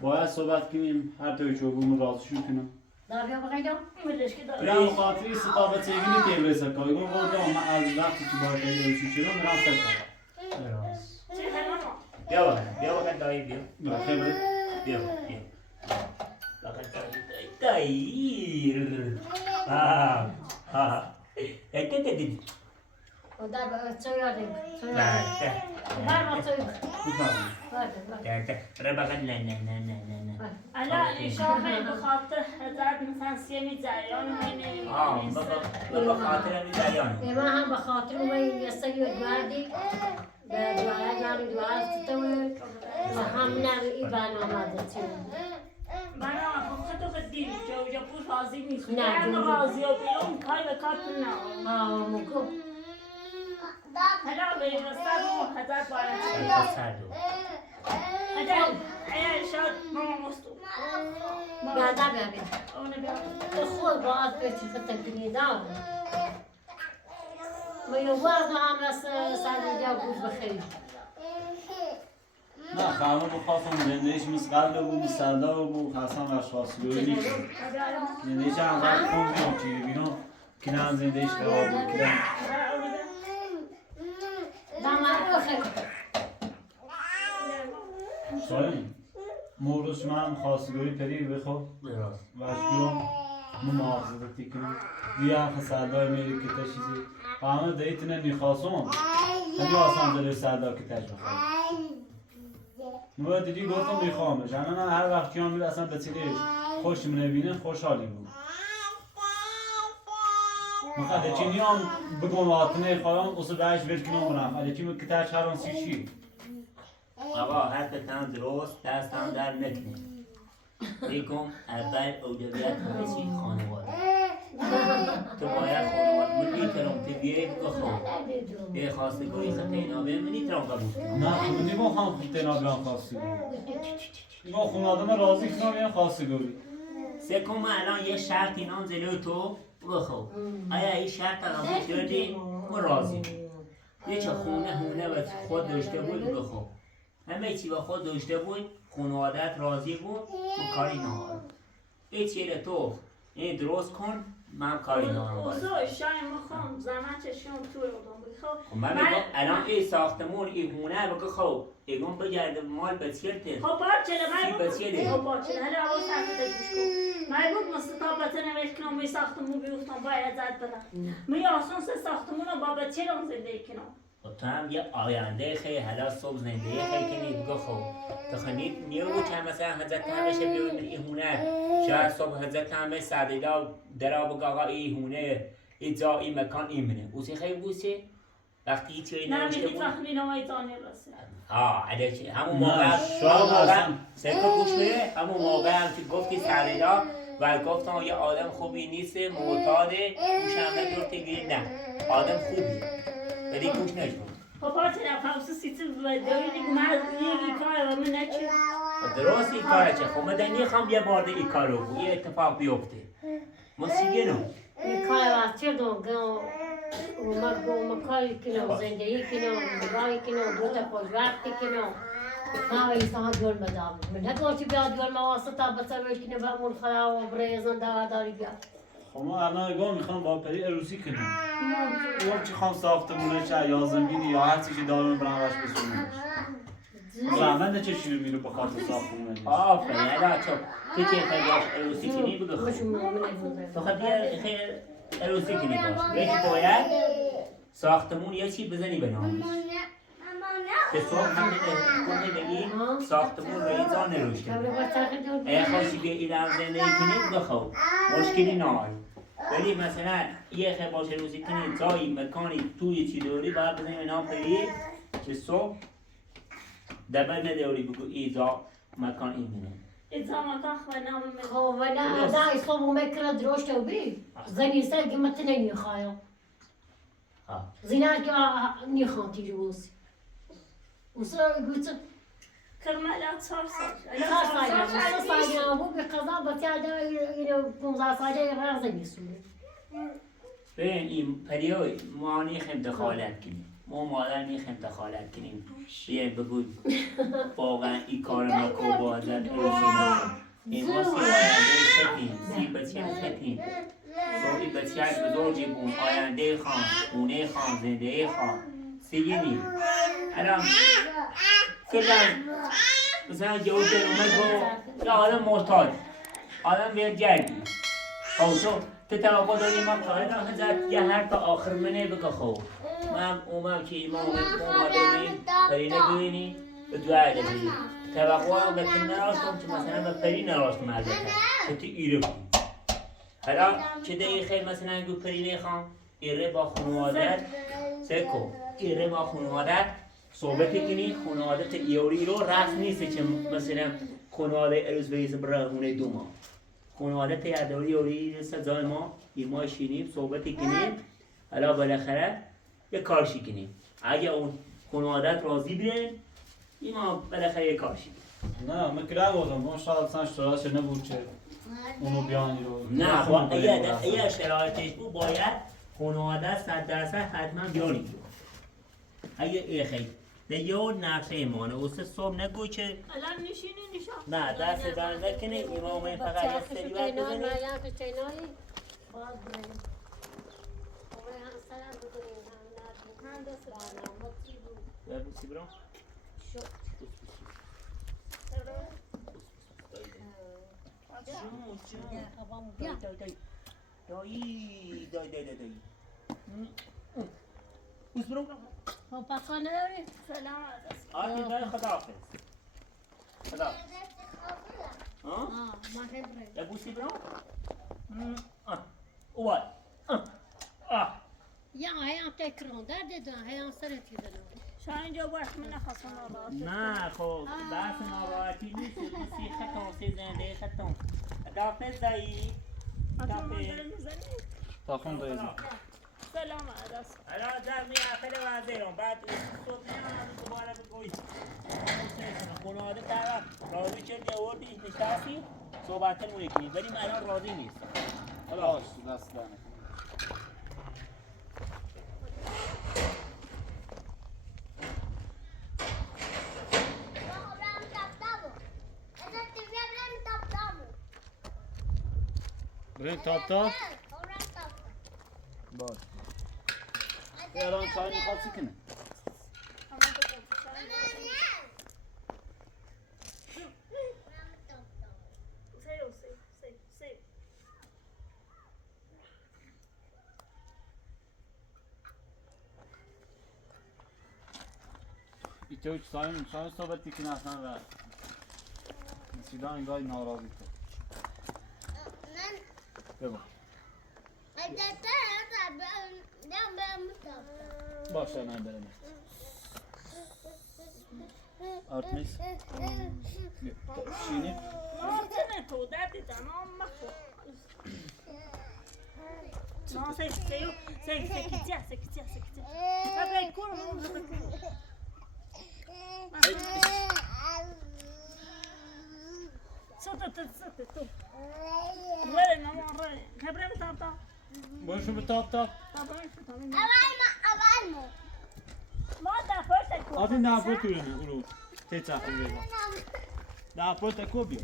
باید صحبت کنیم هر توی چوبون رازشو کنیم بیا بقیدم میلش که داره برای خاطری ستابت سیگینی تیبره سکایی گو گفتم من از وقتی که باید عروسی چیرم میرم سکایی درست چه هرما بیا بگن دایی بیا خیلی بیا بگن دایی دایی چه یادیم هر وقت الان ایشان به خاطر حضرت مثلا سیمی جریان به خاطر این جریان ما هم به خاطر ما این یسته یود مردی دوارد ناری دوارد ستوه و هم نمی ای برنامه داریم من خود خود دید جو پور راضی نیست نه، من راضی و بیرون کاری به کار نه مگو حالا به رستد و حضرت باید حضرت شاید ماما مستو بیاده بیابید اونه بیاد خود باید پیچی خطا کنی دارم و یه وقت هم از سر جا گوز بخیر نه خانم بخواستم زندگیش مثل قبل بود مثل سردا بود خواستم اشخاص گوی نیست زندگیش هم وقت کن بیام چیه بیرون کنم زندگیش خراب بود کنم دامر بخیر شاید موروش من خواستگوی پری بخواب درست وشگیرم مماغزدتی کنم دیگه هم سردای میری که تشیزی همه دیتونه میخواستم همه آسان دلوی سردا که تش بخواب نوع دیدی گفتم میخوامش الان هر وقت که هم میره اصلا به تیرش خوش منبینه خوشحالی بود مخاطر چینی هم بگم آتنه خواهم اصلا بهش ول کنم برم اگه چی میکتش هران سی چی آقا حرفتان درست دستان در نکنه بگم اول اولویت همه چی خانواده تو باید خانواده من نیترم تو بیای بگو خواه بیای خواستگوی خطینابه من نیترم قبول کنم نه خودی با خواهم خطینا بیان خواستگوی با خانواده من راضی کنم بیان خواستگوی سکم الان یه شرط اینام زلوی تو بخو آیا این شرط قبول کردی و راضی یه چه خونه و خود داشته بود بخو همه چی با خود داشته بود خانوادت راضی بود و کاری نهار این چیه تو این درست کن من کاری نهار اوزو شاید مخوام زمان چشم توی بودم بخواب من میگم الان این ساختمون این هونه بگو خب ایگون بگرده مال به چیرته خب بارچله سی من بچیه خب بارچله هلا اول سرده گوش کن من بود مستطابت نوشت کنم می ساختمون بیفتم باید زد بدم می آسان سه ساختمون رو با بچه رو زنده کنم تو هم یه آینده خیلی حالا صبح زندگی خیلی کنی بگو خب تو خنید نیو بود که مثلا حضرت همشه بیرون این هونه شاید صبح حضرت همه سردیلا درا بگو آقا این هونه این جا این مکان این منه اوسی خیلی بوسی وقتی هیچ چیزی نه نوشته میدی بود فخری نمایی تانی راسته علیه چی همون نه، موقع شاید اصلا. سرکو گوش بده همون موقع هم که گفتی سردیلا و گفتم یه آدم خوبی نیست معتاده گوش هم نگرفتی گیر نه آدم خوبی ولی گوش نشد خب بارچله فوسو سیتی دویدی من یکی کار و من نچه درست این کاره چه خب من نمیخوام یه بار این کار رو بود یه اتفاق بیفته موسیقی نو این کار از چه دونگم و کاری کنم زندگی کنم نگاهی کنم دو تا خوش وقتی کنم ما ایستان دور بدم من نگوشی بیاد دور ما واسطا بسویش کنه و امون خلا و بریزن دواداری بیاد خب ما الان اگه میخوام با پری عروسی کنیم اون چی خواهم ساختمونه چه یا زمینی یا هر چیزی دارم برام وش بسونمش زحمت چه چی میره به خاطر ساختمونه آفرین الان چون تو چه خیلی عروسی کنی بگو خوش خب من تو خب یه خیلی عروسی کنی باش یکی باید ساختمون یه چی بزنی به نامش که صبح هم کنه بگی ساختمون رو اینجا نروشته اگه خوشی که ایران زندگی کنی بگو خب مشکلی نهار ولی مثلا یه خیلی باشه روزی کنی جایی مکانی توی چی دوری باید بزنی به نام پری که صبح دبر نداری بگو ایجا مکان ایمونه إذا ما تخوى نام من خب و نه دای صبح مکر دروشت و بی زنی سر قیمت نمیخوایم ها زینار که نیخوام تیجی بوسی وصل گوت كرمالات صار صار سالی ابو به قضا بتاع ده اینو 15 ساله راه زنی سوره ببین این پریوی ما نیخیم دخالت کنیم ما مادر نیخیم دخالت کنیم بیایم بگو واقعا این کار ما کو بازد ایسینا این ما سی آینده ختیم سی بچه ختیم سو این بچه بزرگی بون آینده خان خونه خان زنده خان سیگیمی الان کلن مثلا جواب اومد گفت یا آدم محتاج آدم بیاد گردی خب تو توقع داری ما قاعد حضرت یه هر تا آخر منه بگه خوب من اومم که امام اومده بین پری نبینی به دعای نبینی توقع هم بکن نراستم که مثلا به پری نراستم البته که تو ایره کنی حالا چه دقیقه مثلا گو پری نخوام ایره با خانوادت سکو ایره با خانوادت صحبت کنی خانوادت ایوری رو رفت نیست که مثلا خانواده اروز بیز برهونه دوما خانواده تیادوری اوری سزای ما ایما شینیم صحبتی کنیم حالا بالاخره یه کارشی کنیم اگه اون خانوادت راضی بیره ایما بالاخره یه کارشی کنیم نه من که نبودم ما شاید اصلا شرایطش نبود که اونو بیانی رو نه با اگه شرایطش بود باید خانواده 100% حتما بیانی اگه ایخی ده یه نفسه ایمانه اوسه صبح نگو که الان نشینی نشان نه دست بنده کنی امام فقط یه سری وقت بزنی یا بوسی برام دایی بوس برام سلام علیکم آتی دای خداحافظ خدا ها یا بوسی برام اوال یا هیام تکران درد دارم هیام سرت کردم شاین جو باش من نخواستم آباد نه خب بحث ناراحتی نیست بوسی خطا سی زنده خطا خداحافظ دایی تاخون دایزی سلام علیکم الان در می اخیر وزیرم بعد صبح میام دوباره بگویی خانواده طرف راضی شد یا وردی نشستی صحبتمون کنید ولی من الان راضی نیست حالا دست دارم بریم تاب تاب باش الان چای میخواستی کنه ایتوی چایم صحبتی کنه اصلا و سیدان انگاه ناراضی تو ببا باشه من برم آرتمیس شینی نه تو دادی تمام مخو نه سکتیا بابا کورم صوت تو ولی مامان رای خبرم تابتا باشو به تاب تاب ما دفعه کو آتی نفر تو رو تیچه خیلی بیدن نفر تکو بیا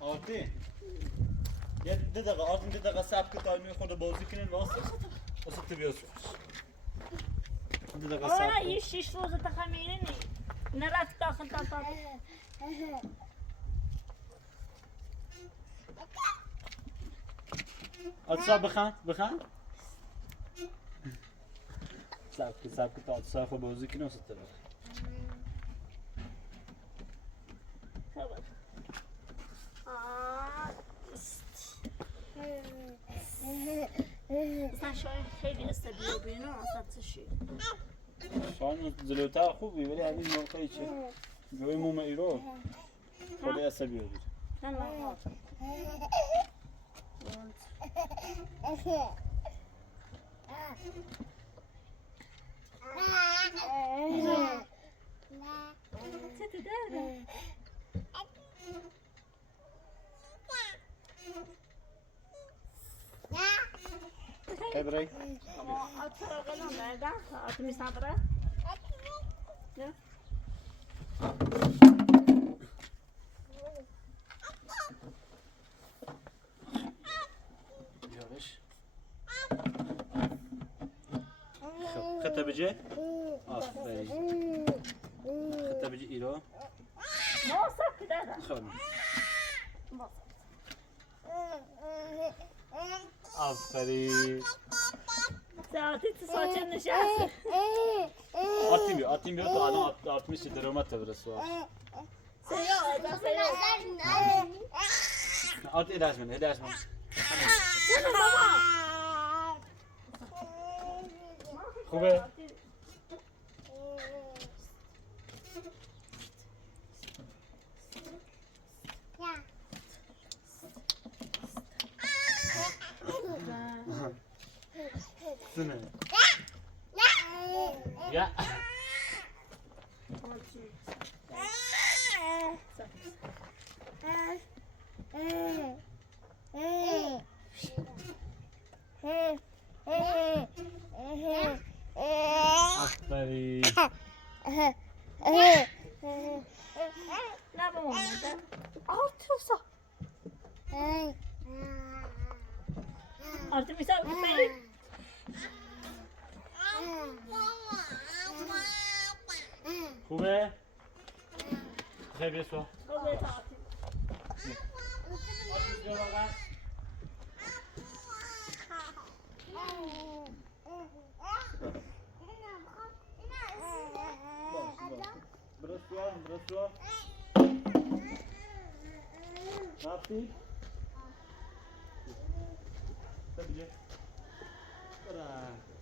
آتی یه دقیقه آتی یه دقیقه سب که تایمی خود بازی کنین واسه تو بیاز دقیقه آره سب یه 6 روز تخمینی نرفت داخل تا آتی سب بخند سب که تا آتی سب بازی کنین واسه تو بیاز مثلا شاید خیلی استبیو بینو اصلا چشی شاید جلوتر خوبی ولی همین موقعی چه جوی موم ایرو خیلی عصبی بود. نه نه چه تو داره؟ خبری؟ Atıyor bakalım nereden? Atı misafire. Ya. بیارش خطه بجه؟ آفرین خطه بجه ایرو؟ Muhasap gider. خانم آفرین Saati saçın nişası. آتیم بیاد تا الان آتمیش درامت برسه Seviyor, ben seviyorum. آت ایدهش من Canım baba. خوبه؟ سنه یا آفرین Ne bu olmadı? Artıyorsa. Artık misafir gitmeyin. خوبه؟ خیلی بیسوا Oluyor tatil. برسوا رفتی؟ ببینید برم